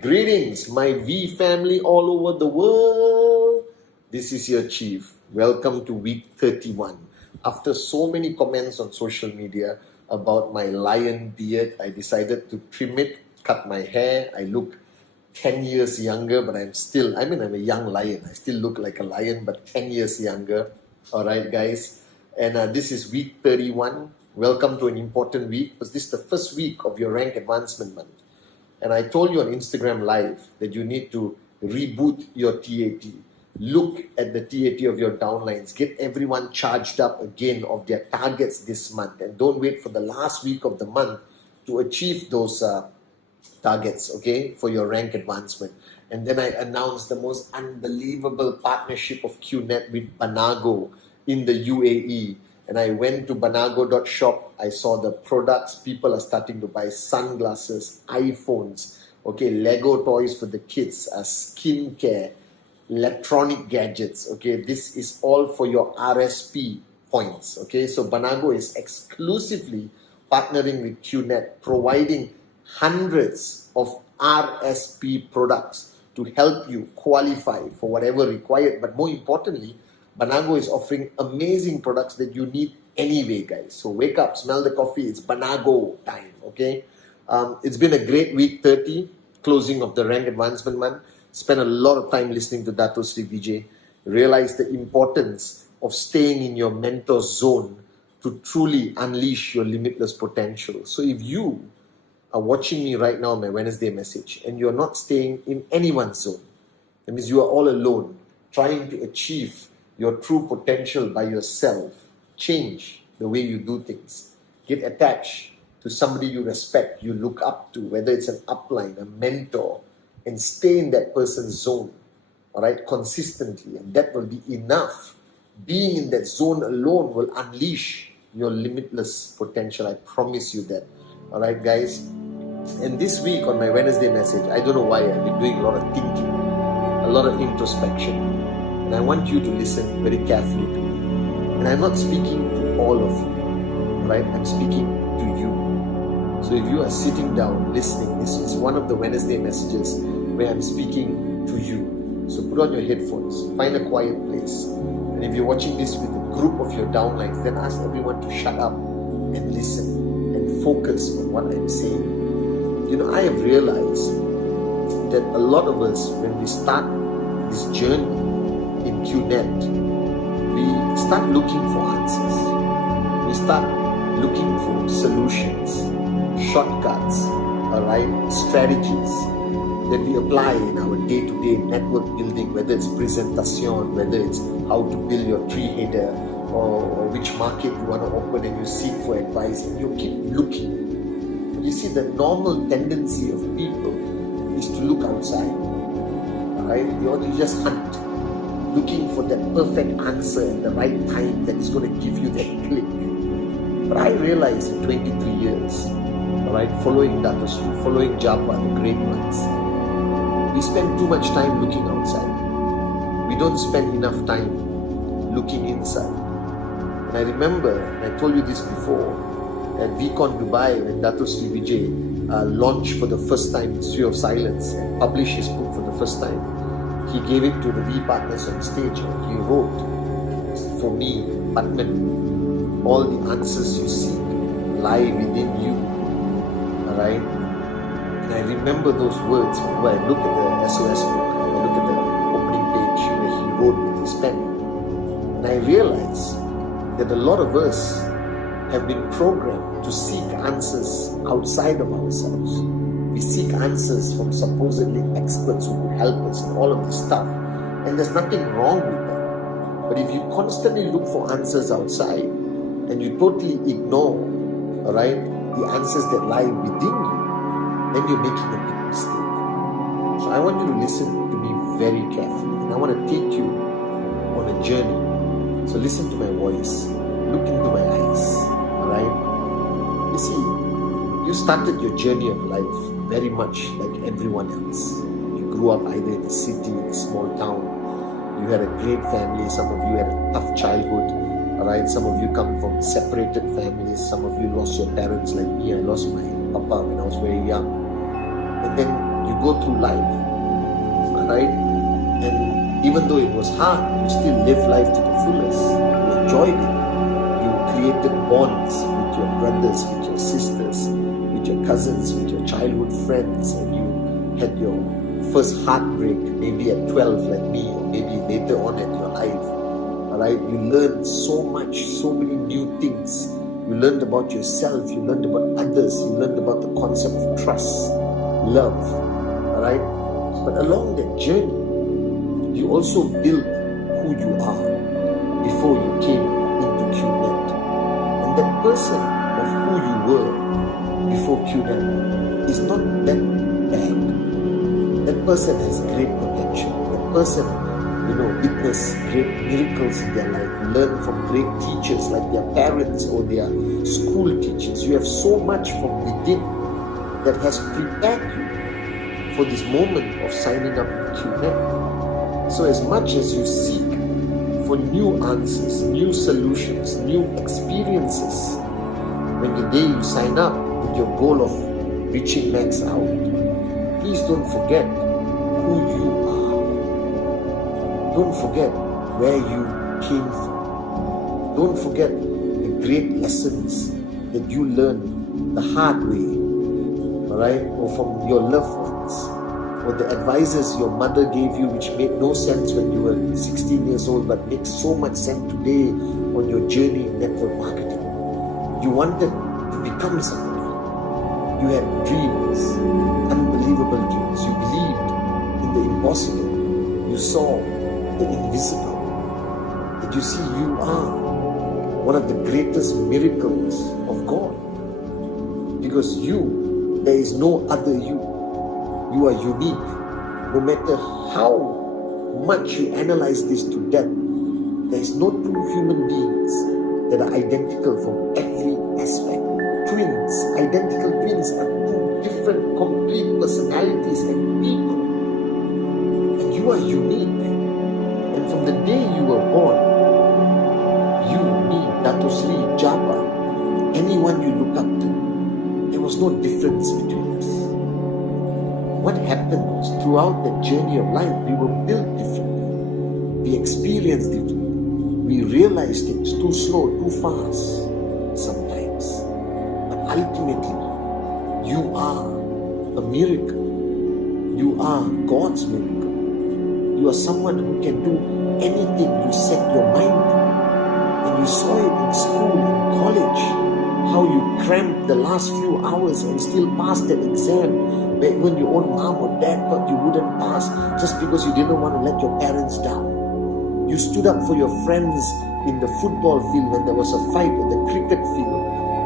Greetings, my V family all over the world. This is your chief. Welcome to week 31. After so many comments on social media about my lion beard, I decided to trim it, cut my hair. I look 10 years younger, but I'm a young lion. I still look like a lion, but 10 years younger. All right, guys. And this is week 31. Welcome to an important week because this is the first week of your rank advancement month. And I told you on Instagram Live that you need to reboot your TAT. Look at the TAT of your downlines. Get everyone charged up again of their targets this month. And don't wait for the last week of the month to achieve those targets, okay, for your rank advancement. And then I announced the most unbelievable partnership of QNet with Banago in the UAE. And I went to banago.shop. I saw the products. People are starting to buy sunglasses, iPhones, okay, Lego toys for the kids, skincare, electronic gadgets. Okay, this is all for your RSP points. Okay, so Banago is exclusively partnering with QNet, providing hundreds of RSP products to help you qualify for whatever required. But more importantly, Banago is offering amazing products that you need anyway, guys. So wake up, smell the coffee. It's Banago time, okay? It's been a great week 30, closing of the rank advancement month. Spent a lot of time listening to Dato Sri Vijay. Realize the importance of staying in your mentor zone to truly unleash your limitless potential. So if you are watching me right now on my Wednesday message and you're not staying in anyone's zone, that means you are all alone, trying to achieve your true potential by yourself. Change the way you do things. Get attached to somebody you respect, you look up to, whether it's an upline, a mentor, and stay in that person's zone, all right, consistently. And that will be enough. Being in that zone alone will unleash your limitless potential. I promise you that. All right, guys. And this week on my Wednesday message, I don't know why, I've been doing a lot of thinking, a lot of introspection. And I want you to listen very carefully to me. And I'm not speaking to all of you, right? I'm speaking to you. So if you are sitting down listening, this is one of the Wednesday messages where I'm speaking to you. So put on your headphones, find a quiet place. And if you're watching this with a group of your downlines, then ask everyone to shut up and listen and focus on what I'm saying. You know, I have realized that a lot of us, when we start this journey in QNet, we start looking for answers. We start looking for solutions, shortcuts, alright, strategies that we apply in our day-to-day network building, whether it's presentation, whether it's how to build your tree header, or which market you want to open, and you seek for advice and you keep looking. But you see, the normal tendency of people is to look outside. Alright, you ought to just hunt, looking for that perfect answer at the right time that is going to give you that click. But I realized in 23 years, alright, following Dato Sri, following Japa, the great ones, we spend too much time looking outside. We don't spend enough time looking inside. And I remember, and I told you this before, at VCon Dubai, when Dato Sri Vijay launched for the first time History of Silence and published his book for the first time, he gave it to the V partners on stage and he wrote, "For me, Batman, all the answers you seek lie within you." Alright? And I remember those words when I look at the SOS book, I look at the opening page where he wrote with his pen. And I realize that a lot of us have been programmed to seek answers outside of ourselves. We seek answers from supposedly experts who will help us and all of this stuff. And there's nothing wrong with that. But if you constantly look for answers outside, and you totally ignore, alright, the answers that lie within you, then you're making a big mistake. So I want you to listen to me very carefully, and I want to take you on a journey. So listen to my voice, look into my eyes, alright? You see, you started your journey of life very much like everyone else. You grew up either in a city, in a small town. You had a great family. Some of you had a tough childhood. Alright, some of you come from separated families. Some of you lost your parents like me. I lost my papa when I was very young. And then you go through life. Alright? And even though it was hard, you still lived life to the fullest. You enjoyed it. You created bonds with your brothers, with your sisters, with your cousins, with your childhood friends, and you had your first heartbreak maybe at 12 like me, or maybe later on in your life. Alright, you learned so much, so many new things. You learned about yourself, you learned about others, you learned about the concept of trust, love. Alright, but along that journey, you also built who you are before you came into QNet. And that person of who you were before QNet is not that bad. That person has great potential. That person, witnessed great miracles in their life, learned from great teachers like their parents or their school teachers. You have so much from within that has prepared you for this moment of signing up to QNet. So as much as you seek for new answers, new solutions, new experiences, when the day you sign up with your goal of reaching max out, please don't forget who you are. Don't forget where you came from. Don't forget the great lessons that you learned the hard way, alright, or from your loved ones, or the advices your mother gave you which made no sense when you were 16 years old but makes so much sense today on your journey in network marketing. You wanted to become somebody. You had dreams, unbelievable dreams. You believed in the impossible. You saw the invisible. That you see, you are one of the greatest miracles of God. Because there is no other you. You are unique. No matter how much you analyze this to depth, there is no two human beings that are identical from every aspect. Twins, identical twins are two different, complete personalities and people. And you are unique. And from the day you were born, you, me, Dato Sri, Japa, anyone you look up to, there was no difference between us. What happened was, throughout the journey of life, we were built differently. We experienced differently. We realized things too slow, too fast sometimes. But ultimately, you are a miracle. You are God's miracle. You are someone who can do anything you set your mind to. And you saw it in school, in college, how you cramped the last few hours and still passed that exam when your own mom or dad thought you wouldn't pass just because you didn't want to let your parents down. You stood up for your friends in the football field when there was a fight in the cricket field.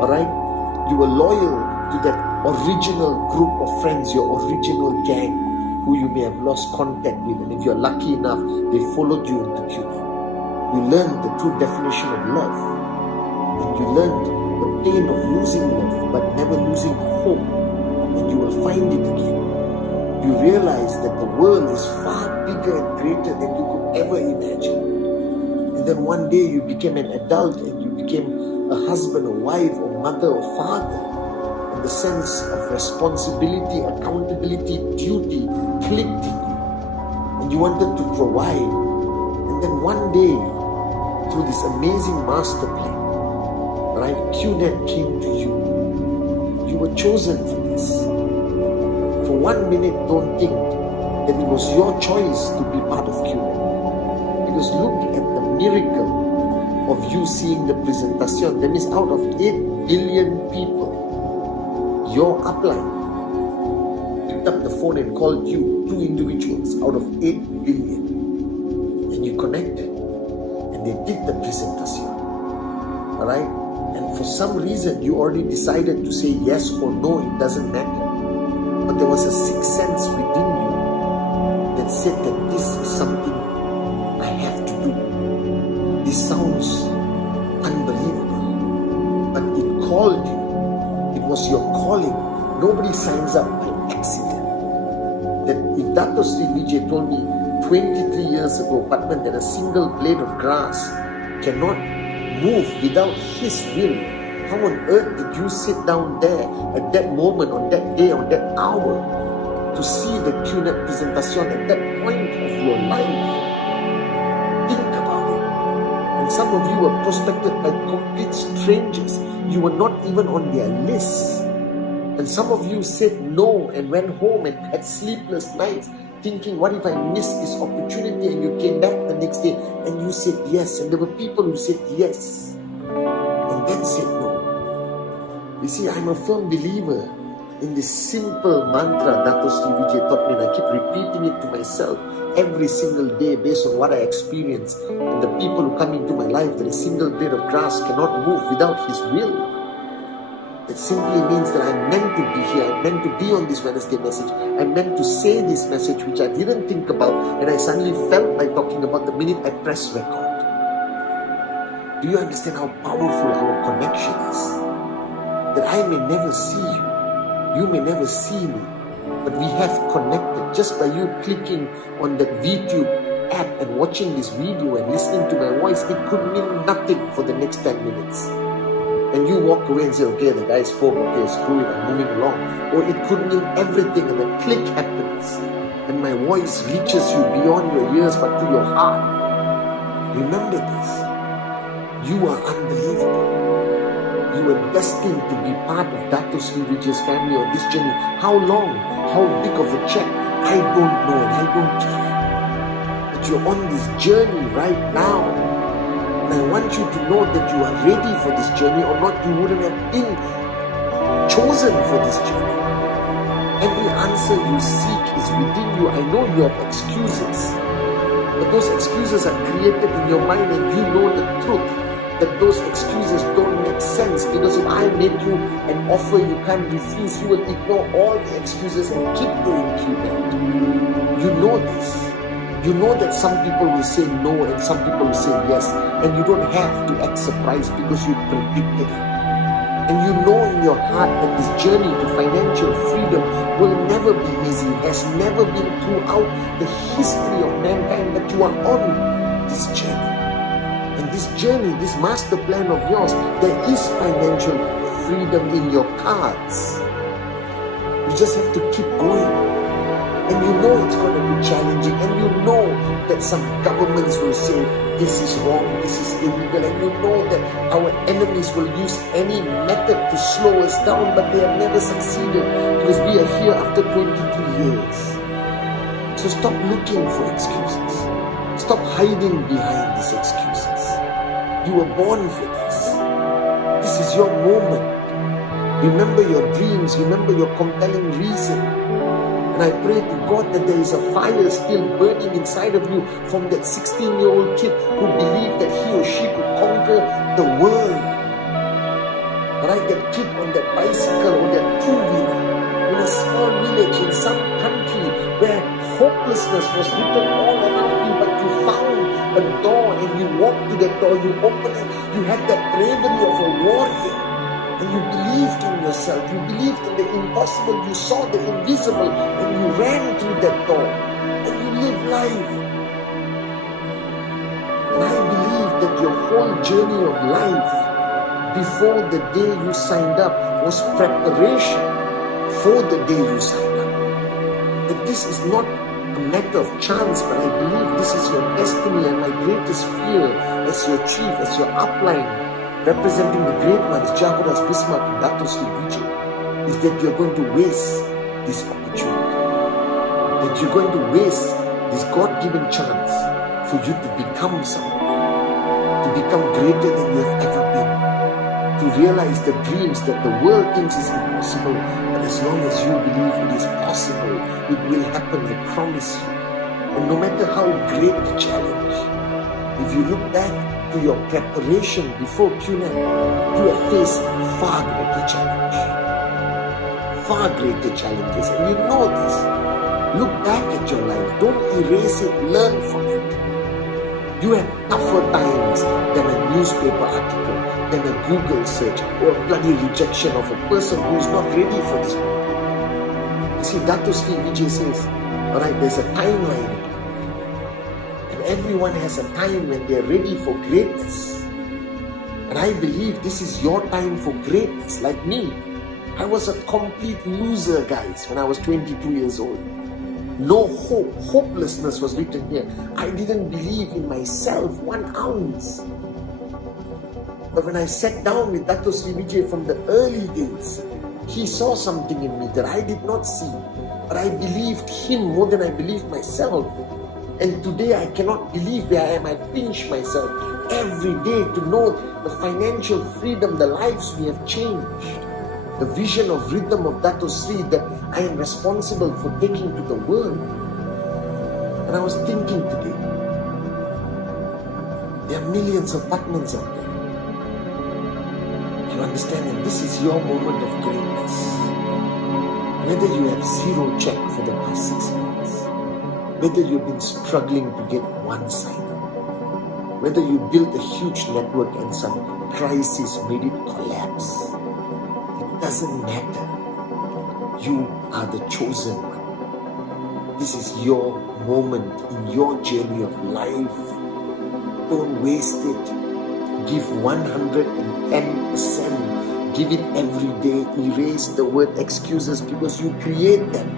Alright? You were loyal to that original group of friends, your original gang, who you may have lost contact with, and if you're lucky enough, they followed you into QNet. You learned the true definition of love, and you learned the pain of losing love, but never losing hope, and you will find it again. You realize that the world is far bigger and greater than you could ever imagine. And then one day you became an adult, and you became a husband, or wife, or mother, or father. The sense of responsibility, accountability, duty clicked in you, and you wanted to provide. And then one day, through this amazing master plan, right, QNet came to you. You were chosen for this. For 1 minute, don't think that it was your choice to be part of QNet. Because look at the miracle of you seeing the presentation. That means out of 8 billion people, your upline picked up the phone and called you, 2 individuals out of 8 billion, and you connected, and they did the presentation. Alright? And for some reason, you already decided to say yes or no, it doesn't matter. But there was a sixth sense within you that said that this is something I have to do. This sounds unbelievable, but it called you. It was your calling. Nobody signs up by accident. That if Dato Sri Vijay told me 23 years ago, Padman, that a single blade of grass cannot move without his will, how on earth did you sit down there at that moment, on that day, on that hour, to see the QNET presentation at that point of your life? Think about it. And some of you were prospected by complete strangers. You were not even on their list. And some of you said no and went home and had sleepless nights thinking, what if I missed this opportunity? And you came back the next day and you said yes. And there were people who said yes and then said no. You see, I'm a firm believer in this simple mantra Dato Sri Vijay taught me, and I keep repeating it to myself every single day based on what I experience and the people who come into my life, that a single blade of grass cannot move without his will. It simply means that I'm meant to be here. I'm meant to be on this Wednesday message. I'm meant to say this message which I didn't think about, and I suddenly felt like talking about the minute I pressed record. Do you understand how powerful our connection is? That I may never see you, you may never see me, but we have connected just by you clicking on that VTube app and watching this video and listening to my voice. It could mean nothing for the next 10 minutes. And you walk away and say, okay, the guy spoke, okay, screw it, I'm moving along. Or it could mean everything, and a click happens. And my voice reaches you beyond your ears, but to your heart. Remember this. You are unbelievable. You are destined to be part of Dato Sri Vijay's family on this journey. How long? How big of a check? I don't know and I don't care. But you're on this journey right now. And I want you to know that you are ready for this journey, or not, you wouldn't have been chosen for this journey. Every answer you seek is within you. I know you have excuses, but those excuses are created in your mind, and you know the truth that those excuses don't make sense. Because if I make you an offer you can't refuse, you will ignore all the excuses and keep doing QNET. You know this. You know that some people will say no and some people will say yes, and you don't have to act surprised because you predicted it. And you know in your heart that this journey to financial freedom will never be easy. It has never been throughout the history of mankind, but you are on this journey. And this journey, this master plan of yours, there is financial freedom in your cards. You just have to keep going. And you know it's going to be challenging, and you know that some governments will say this is wrong, this is illegal, and you know that our enemies will use any method to slow us down, but they have never succeeded because we are here after 23 years. So stop looking for excuses. Stop hiding behind these excuses. You were born for this. This is your moment. Remember your dreams, remember your compelling reason. And I pray to God that there is a fire still burning inside of you from that 16-year-old kid who believed that he or she could conquer the world. Right? That kid on that bicycle or that two-wheeler in a small village in some country where hopelessness was written all around you, but you found a door and you walked to that door, you opened it, you had that bravery of a warrior. And you believed in yourself, you believed in the impossible, you saw the invisible, and you ran through that door, and you lived life. And I believe that your whole journey of life, before the day you signed up, was preparation for the day you signed up. That this is not a matter of chance, but I believe this is your destiny, and my greatest fear as your chief, as your upline, representing the great ones, Jaguars, Bismarck, and Dato Sri Vijay, is that you're going to waste this opportunity. That you're going to waste this God-given chance for you to become someone, to become greater than you have ever been, to realize the dreams that the world thinks is impossible, but as long as you believe it is possible, it will happen, I promise you. And no matter how great the challenge, if you look back, to your preparation before QNET, you have faced far greater challenge. Far greater challenges. And you know this. Look back at your life. Don't erase it. Learn from it. You had tougher times than a newspaper article, than a Google search, or a bloody rejection of a person who is not ready for this moment. You see, Dato Sri Vijay says, alright, there's a timeline. And everyone has a time when they're ready for greatness. And I believe this is your time for greatness, like me. I was a complete loser, guys, when I was 22 years old. No hope, hopelessness was written here. I didn't believe in myself 1 ounce. But when I sat down with Dato Sri Vijay from the early days, he saw something in me that I did not see. But I believed him more than I believed myself. And today I cannot believe where I am. I pinch myself every day to know the financial freedom, the lives we have changed. The vision of rhythm of Dato Sri that I am responsible for taking to the world. And I was thinking today, there are millions of Batmans out there. You understand? And this is your moment of greatness. Whether you have zero check for the past 6 months, whether you've been struggling to get one sign-up, whether you built a huge network and some crisis made it collapse, doesn't matter. You are the chosen one. This is your moment in your journey of life. Don't waste it. Give 110%. Give it every day. Erase the word excuses because you create them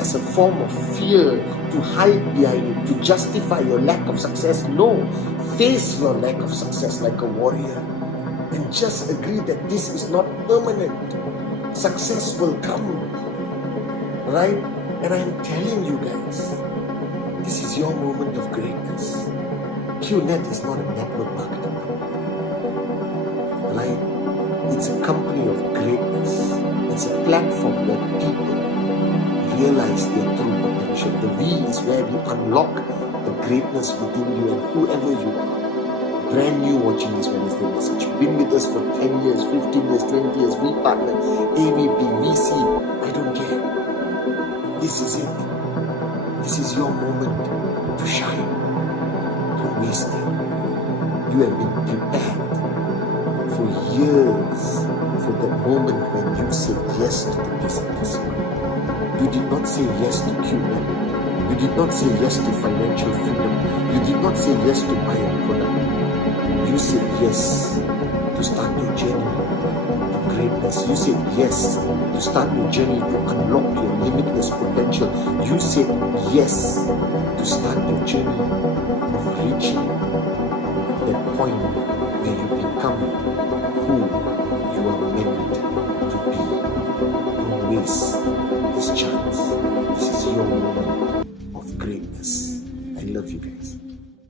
as a form of fear to hide behind it, to justify your lack of success. No, face your lack of success like a warrior. And just agree that this is not permanent. Success will come, right? And I'm telling you guys, this is your moment of greatness. QNET is not a network marketing company, right? It's a company of greatness. It's a platform where people realize their true potential. The V is where we unlock the greatness within you and whoever you are. Brand new watching this Wednesday message. Been with us for 10 years, 15 years, 20 years. We partner, AVP, VC. I don't care. This is it. This is your moment to shine. Don't waste it. You have been prepared for years for the moment when you said yes to the business. You did not say yes to QNET. You did not say yes to financial freedom. You did not say yes to buy a product. You said yes to start your journey to greatness. You said yes to start your journey to unlock your limitless potential. You said yes to start your journey of reaching that point where you become who you are meant to be. Don't waste